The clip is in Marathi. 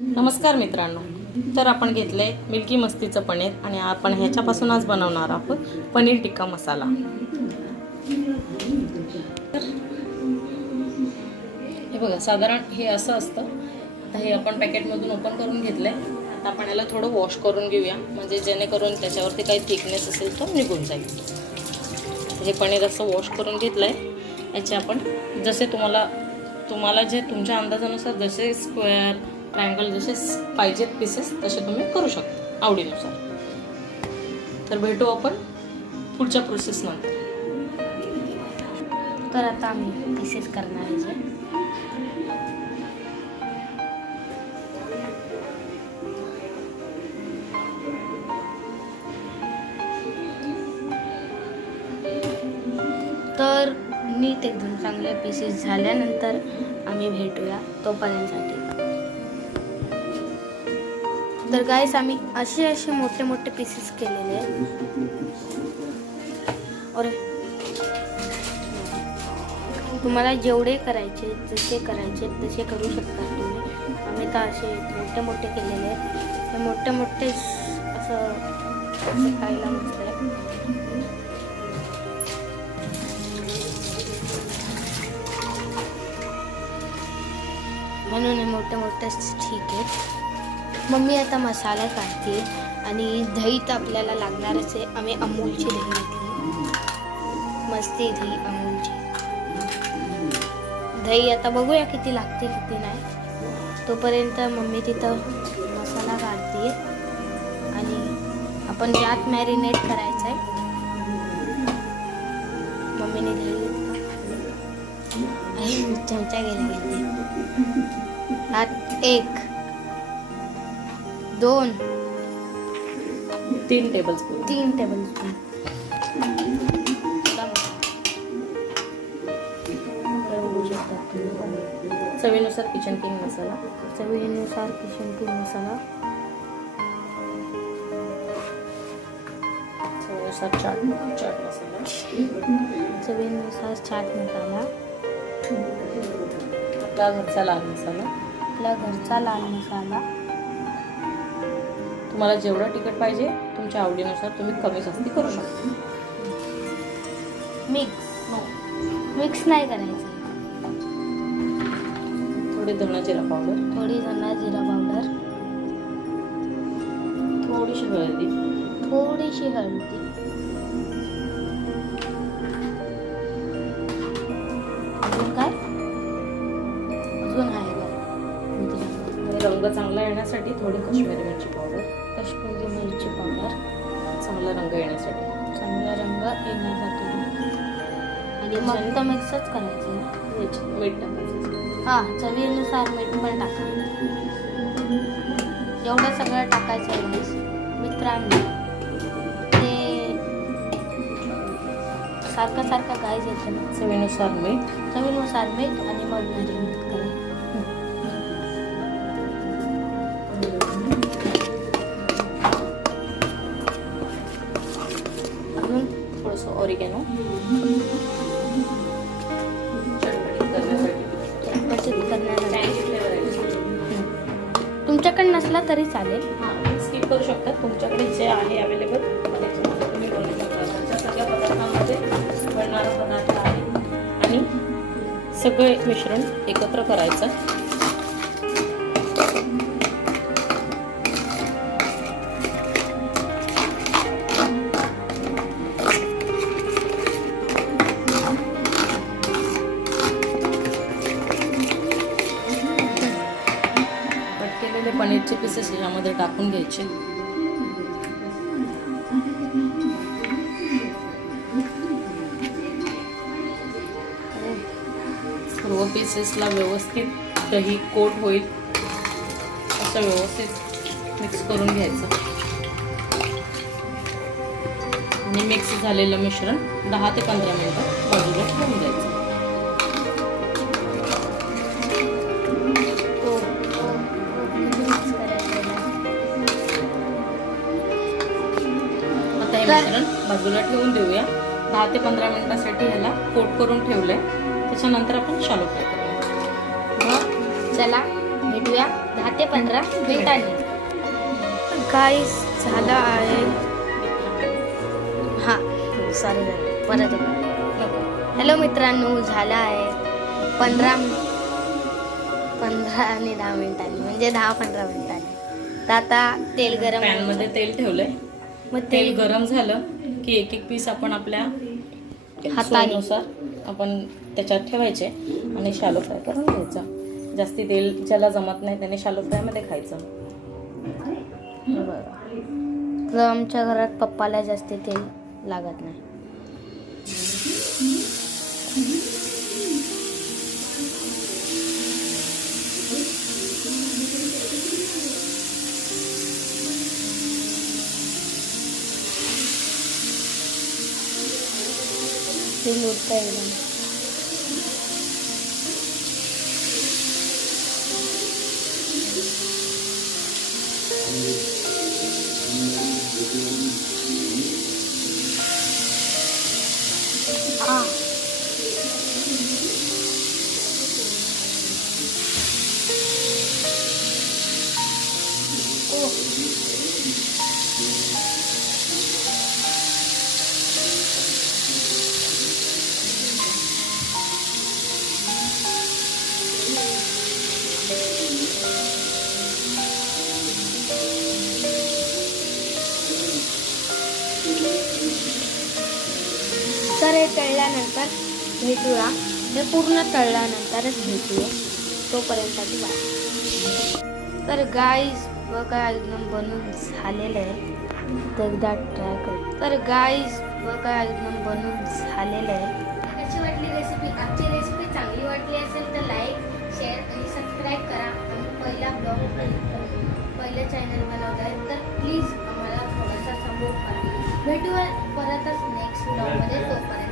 नमस्कार मित्रांनो, तर आपण घेतले मिल्की मस्तीचं पनीर आणि आपण ह्याच्यापासून आज बनवणार आहोत पनीर टिक्का मसाला। हे बघा, साधारण हे असं असतं। आता हे आपण पॅकेटमधून ओपन करून घेतलंय। आता आपण याला थोडं वॉश करून घेऊया, म्हणजे जेणेकरून त्याच्यावरती काही थिकनेस असेल तो निघून जाईल। हे पनीर असं वॉश करून घेतलंय। याचे आपण जसे तुम्हाला जे तुमच्या अंदाजानुसार जसे स्क्वेअर ट्रायंगल जसे पाहिजेत पीसेस तसे तुम्ही करू शकता आवडीनुसार। तर भेटू आपण पुढच्या प्रोसेस नंतर। तर आता आम्ही पीसेस करणार आहे जे तर नीट एकदम चांगले पीसेस झाल्यानंतर आम्ही भेटूया तोपर्यंतसाठी। तर गाइस, आम्ही असे मोठे मोठे पीसेस केलेले आहेत। और तुम्हाला जेवढे करायचे जसे करायचे तसे करू शकता तुम्ही। आम्ही तर असे मोठे मोठे केलेले आहेत। हे मोठे मोठे असं खायला मस्त आहे। म्हणून हे मोठे मोठे ठीक आहेत। मम्मी आता मसाला काढते आणि दही तर आपल्याला लागणारच आहे। आम्ही अमूलची दही घेतली, मस्ती दही अमूलची दही। आता बघूया किती लागते किती नाही। तोपर्यंत मम्मी तिथं मसाला काढते आणि आपण यात मॅरिनेट करायचं आहे। मम्मीने दही चमचा गेला यात 1 2 3 टेबलस्पून चवीनुसार किचन किंग मसाला, चवीनुसार किचन किंग मसाला, चवीनुसार चाट मसाला, चवीनुसार चाट मसाला, आपला घरचा लाल मसाला, तुम्हाला जेवढं तिखट पाहिजे तुमच्या आवडीनुसार तुम्ही कमी जास्ती करू शकता। मिक्स नाही करायचं। थोडी धना जिरा पावडर, थोडीशी हळदी, अजून काय? अजून आहे रंग चांगला येण्यासाठी थोडी कश्मीरी मिरची पावडर, चांगला रंग येण्यासाठी आणि मग तर मिक्सच करायचं। मीठ टाकायचं। हां, चवीनुसार मीठ पण टाका। एवढं सगळं टाकायचं आहे मित्रांनो। ते सारखं गाईज येतं ना। चवीनुसार मीठ आणि मग मॅरिनेट करा। अजून थोडंसं ऑरिगॅनो तुमच्याकडे नसला तरी चालेल। स्किप करू शकता, तुमच्याकडे जे आहे अवेलेबल तुम्ही बनवू शकता। सगळ्या पदार्थांमध्ये बनणारा पदार्थ आहे आणि सगळे मिश्रण एकत्र करायचं। पनीरचे पीसेस यामध्ये टाकून घ्यायचे। सर्व पीसेसला व्यवस्थित दही कोट होईल असं व्यवस्थित मिक्स करून घ्यायचं आणि मिक्स झालेलं मिश्रण 10 ते 15 मिनिटं बाजूला ठेवून द्यायचं। मिश्रण बाजूला ठेवून देऊया। 10 ते 15 मिनिटांसाठी ह्याला कोट करून ठेवलंय। त्याच्यानंतर आपण शालो फ्राय करूया। चला भेटूया 10 ते 15 मिनिटांनी. गाईस झालं आहे. हां सॉरी परत हॅलो मित्रांनो, झालं आहे 15 आणि 10 मिनिटांनी, म्हणजे 10-15 मिनिटांनी. तर आता तेल गरम पॅनमध्ये तेल ठेवलंय. मग तेल गरम झालं की एक एक पीस आपण आपल्या हातानुसार आपण त्याच्यात ठेवायचे आणि शालो फ्राय करून घ्यायचं. जास्ती तेल ज्याला जमत नाही त्याने शालो फ्रायमध्ये खायचं. बरं, तर आमच्या घरात पप्पाला जास्त तेल लागत नाही. तेल उडतं एकदम. तर हे तळल्यानंतर भेटूया. हे पूर्ण तळल्यानंतरच भेटूया. तोपर्यंत बाय. तर गाईस बघा एकदम बनून झालेलं आहे. तर एकदा ट्राय कर. तर गाईस बघा एकदम बनून झालेलं आहे. कशी वाटली रेसिपी? आजची रेसिपी चांगली वाटली असेल तर लाईक, शेअर आणि सबस्क्राईब करा. आणि पहिला ब्लॉग पहिलं चॅनल बनवत आहे तर प्लीज आम्हाला थोडासा सपोर्ट करा. भेटूया परतच नेक्स्ट ब्लॉगमध्ये. तोपर्यंत